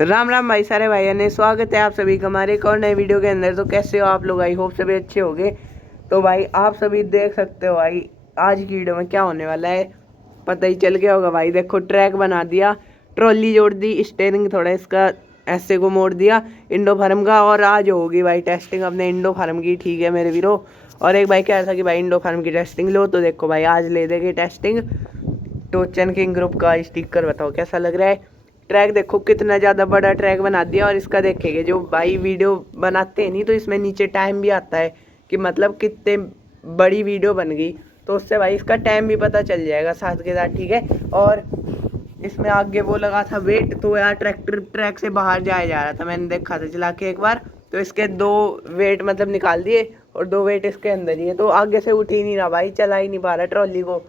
राम राम भाई, सारे भाइयों ने स्वागत है आप सभी का हमारे एक और नए वीडियो के अंदर। तो कैसे हो आप लोग? आई होप सभी अच्छे होंगे। तो भाई आप सभी देख सकते हो भाई आज की वीडियो में क्या होने वाला है, पता ही चल गया होगा भाई। देखो ट्रैक बना दिया, ट्रॉली जोड़ दी, स्टेयरिंग थोड़ा इसका ऐसे को मोड़ दिया इंडो फार्म का। और आज होगी भाई टेस्टिंग अपने इंडो फार्म की, ठीक है मेरे वीरो। और एक भाई कह रहा था कि भाई इंडो फार्म की टेस्टिंग लो, तो देखो भाई आज ले देंगे टेस्टिंग। टोचन किंग ग्रुप का स्टिकर बताओ कैसा लग रहा है। ट्रैक देखो कितना ज़्यादा बड़ा ट्रैक बना दिया। और इसका देखेंगे जो भाई वीडियो बनाते हैं नहीं, तो इसमें नीचे टाइम भी आता है कि मतलब कितने बड़ी वीडियो बन गई, तो उससे भाई इसका टाइम भी पता चल जाएगा साथ के साथ, ठीक है। और इसमें आगे वो लगा था वेट, तो यार ट्रैक्टर ट्रैक से बाहर जाया जा रहा था, मैंने देखा था चला के एक बार। तो इसके 2 वेट मतलब निकाल दिए और 2 वेट इसके अंदर ही है, तो आगे से उठ ही नहीं रहा भाई, चला ही नहीं पा रहा ट्रॉली को।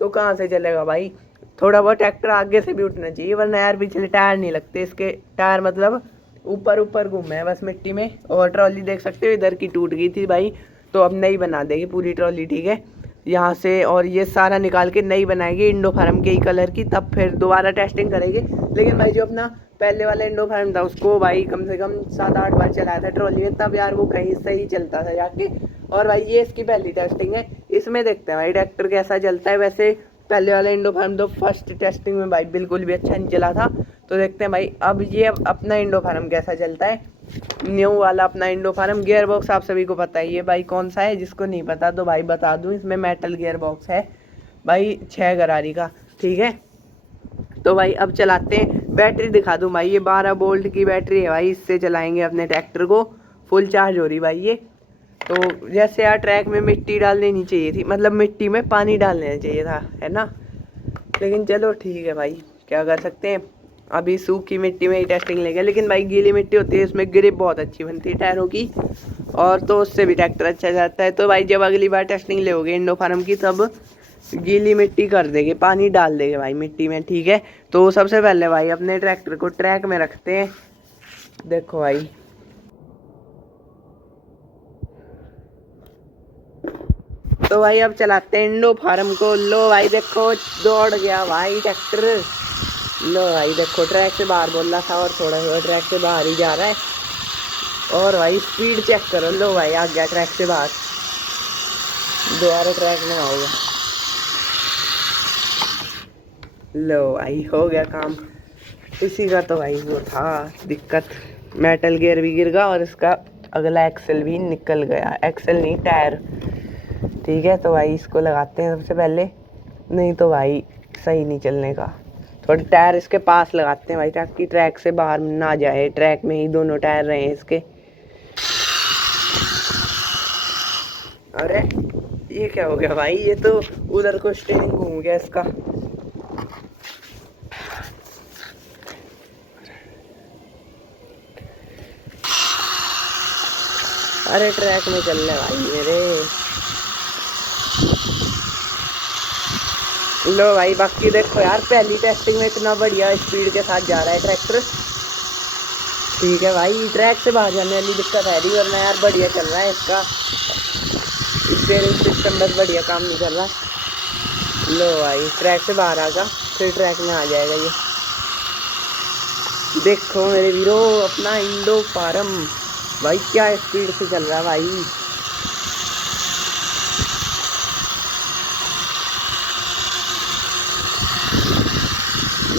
तो कहाँ से चलेगा भाई, थोड़ा बहुत ट्रैक्टर आगे से भी उठना चाहिए, वरना यार पिछले टायर नहीं लगते इसके। टायर मतलब ऊपर ऊपर घूमे हैं बस मिट्टी में। और ट्रॉली देख सकते हो इधर की टूट गई थी भाई, तो अब नई बना देगी पूरी ट्रॉली, ठीक है यहाँ से। और ये सारा निकाल के नई बनाएगी इंडो फार्म के ही कलर की, तब फिर दोबारा टेस्टिंग करेंगे। लेकिन भाई जो अपना पहले वाला इंडो फार्म था उसको भाई कम से कम 7-8 बार चलाया था ट्रॉली में, तब यार वो कहीं सही चलता था जाके। और भाई ये इसकी पहली टेस्टिंग है, इसमें देखते हैं भाई ट्रैक्टर कैसा चलता है। वैसे पहले वाला इंडो फार्म तो फर्स्ट टेस्टिंग में भाई बिल्कुल भी अच्छा नहीं चला था, तो देखते हैं भाई अब ये अपना इंडो फार्म कैसा चलता है। न्यू वाला अपना इंडो फार्म। गियर बॉक्स आप सभी को पता है ये भाई कौन सा है, जिसको नहीं पता तो भाई बता दूं, इसमें मेटल गियर बॉक्स है भाई 6 गरारी का, ठीक है। तो भाई अब चलाते हैं, बैटरी दिखा दूं भाई, ये 12 वोल्ट की बैटरी है भाई, इससे चलाएंगे अपने ट्रैक्टर को। फुल चार्ज हो रही भाई ये। तो जैसे यार ट्रैक में मिट्टी डाल देनी चाहिए थी, मतलब मिट्टी में पानी डाल देना चाहिए था, है ना। लेकिन चलो ठीक है भाई, क्या कर सकते हैं। अभी सूखी मिट्टी में ही टेस्टिंग लेंगे, लेकिन भाई गीली मिट्टी होती है इसमें ग्रिप बहुत अच्छी बनती है टायरों की, और तो उससे भी ट्रैक्टर अच्छा जाता है। तो भाई जब अगली बार टेस्टिंग लेोगे इंडो फार्म की, तब गीली मिट्टी कर देंगे, पानी डाल देंगे भाई मिट्टी में, ठीक है। तो सबसे पहले भाई अपने ट्रैक्टर को ट्रैक में रखते हैं। देखो भाई तो भाई अब चलाते हैं इंडो फार्म को। लो भाई देखो दौड़ गया भाई ट्रैक्टर। लो भाई देखो ट्रैक से बाहर बोल रहा था और थोड़ा थोड़ा ट्रैक से बाहर ही जा रहा है। और भाई स्पीड चेक करो, लो भाई आ गया ट्रैक से बाहर, दोबारा ट्रैक में होगा। लो भाई हो गया काम। इसी का तो भाई वो था दिक्कत, मेटल गियर भी गिर गया और इसका अगला एक्सेल भी निकल गया, एक्सेल नहीं टायर, ठीक है। तो भाई इसको लगाते हैं सबसे पहले, नहीं तो भाई सही नहीं चलने का। थोड़े टायर इसके पास लगाते हैं भाई, ताकि ट्रैक से बाहर ना जाए, ट्रैक में ही दोनों टायर रहे हैं इसके। अरे ये क्या हो गया भाई, ये तो उधर को स्टीयरिंग घूम गया इसका। अरे ट्रैक में चल रहे भाई मेरे। लो भाई बाकी देखो यार पहली टेस्टिंग में इतना बढ़िया स्पीड के साथ जा रहा है ट्रैक्टर, ठीक है भाई। ट्रैक से बाहर जाने वाली दिक्कत है रही, वरना यार बढ़िया चल रहा है इसका स्टीयरिंग सिस्टम, बस बढ़िया काम नहीं कर रहा। लो भाई ट्रैक से बाहर आगा, फिर ट्रैक में आ जाएगा ये। देखो मेरे वीरो अपना इंडो फार्म भाई क्या स्पीड से चल रहा है भाई।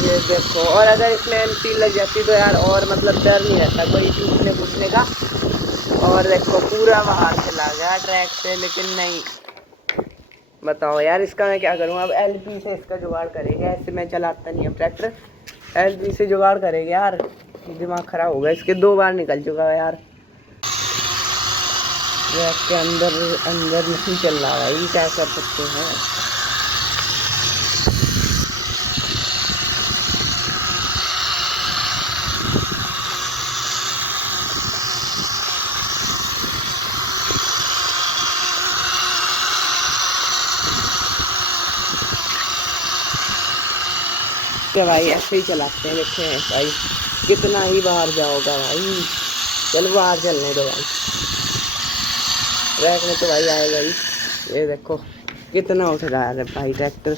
ये देखो, और अगर इसमें एमसी लग जाती तो यार और मतलब डर नहीं रहता कोई टूटने फूटने का। और देखो पूरा बाहर चला गया ट्रैक से, लेकिन नहीं, बताओ यार इसका मैं क्या करूँ। अब एलपी से इसका जुगाड़ करेंगे, ऐसे मैं चलाता नहीं अब ट्रैक्टर, एलपी से जुगाड़ करेंगे यार। दिमाग खराब हो गया, इसके 2 बार निकल चुका है यार, ट्रैक के अंदर अंदर नहीं चल रहा भाई, क्या कर सकते हैं। क्या भाई ऐसे ही चलाते हैं, देखते हैं भाई कितना ही बाहर जाओगा भाई। चल बाहर चलने दो भाई, ट्रैक में तो भाई आएगा ही। ये देखो कितना उठ रहा है भाई ट्रैक्टर।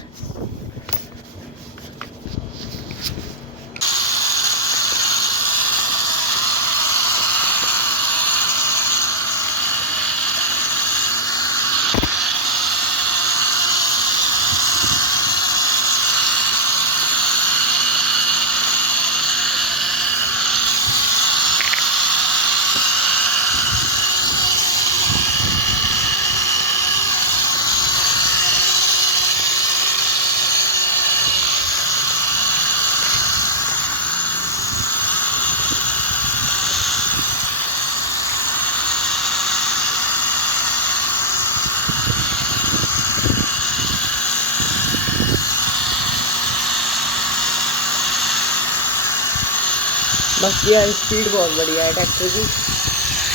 बाकी यार स्पीड बहुत बढ़िया है ट्रैक्टर की,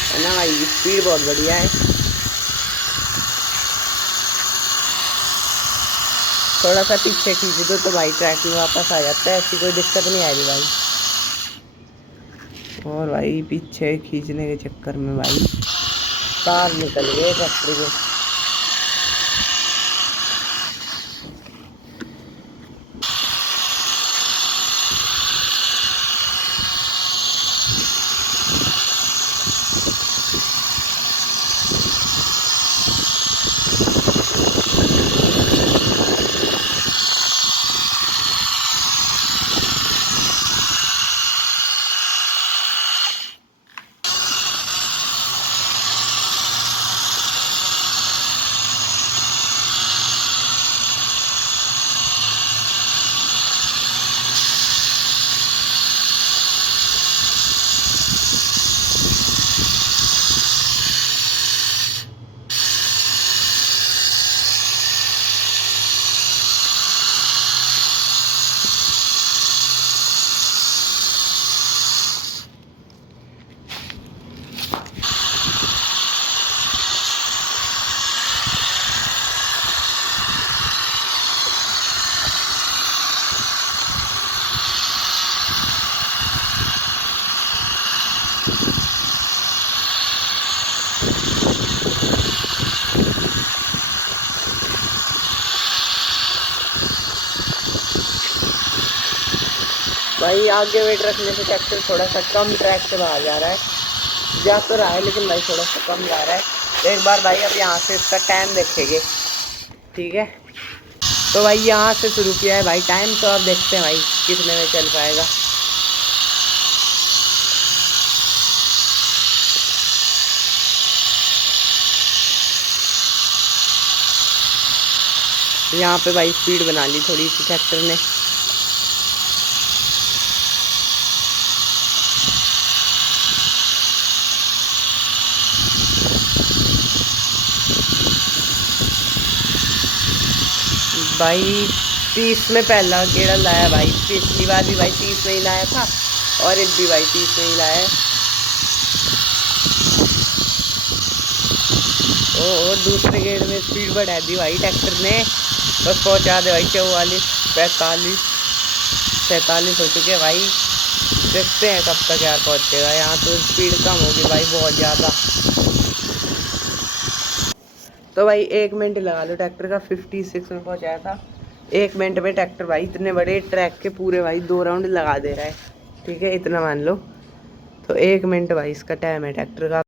है ना भाई, स्पीड बहुत बढ़िया है। थोड़ा सा पीछे खींच दो तो भाई ट्रैक में वापस आ जाता है, ऐसी कोई दिक्कत नहीं आ रही भाई। और भाई पीछे खींचने के चक्कर में भाई तार निकल गए ट्रैक्टर के। भाई आगे वेट रखने से ट्रैक्टर थोड़ा सा कम ट्रैक से बाहर जा रहा है, जा तो रहा है लेकिन भाई थोड़ा सा कम जा रहा है। तो एक बार भाई अब यहाँ से इसका टाइम देखेंगे, ठीक है। तो भाई यहाँ से शुरू किया है भाई टाइम, तो अब देखते हैं भाई कितने में चल पाएगा। यहाँ पे भाई स्पीड बना ली थोड़ी सी ट्रैक्टर ने। भाई 30 में पहला गेड़ा लाया भाई, पिछली बार भी भाई 30 में ही लाया था और एक भी भाई 30 में ही लाया है। और दूसरे गेड़ में स्पीड बढ़ा दी भाई ट्रैक्टर ने, बस पहुंचा दे भाई 44 45 47 हो चुके हैं भाई। देखते हैं कब तक यार पहुंचेगा, यहाँ तो स्पीड कम होगी भाई बहुत ज़्यादा। तो भाई 1 मिनट लगा लो, ट्रैक्टर का 56 में पहुंचाया था। 1 मिनट में ट्रैक्टर भाई इतने बड़े ट्रैक के पूरे भाई 2 राउंड लगा दे रहा है, ठीक है, इतना मान लो। तो 1 मिनट भाई इसका टाइम है ट्रैक्टर का।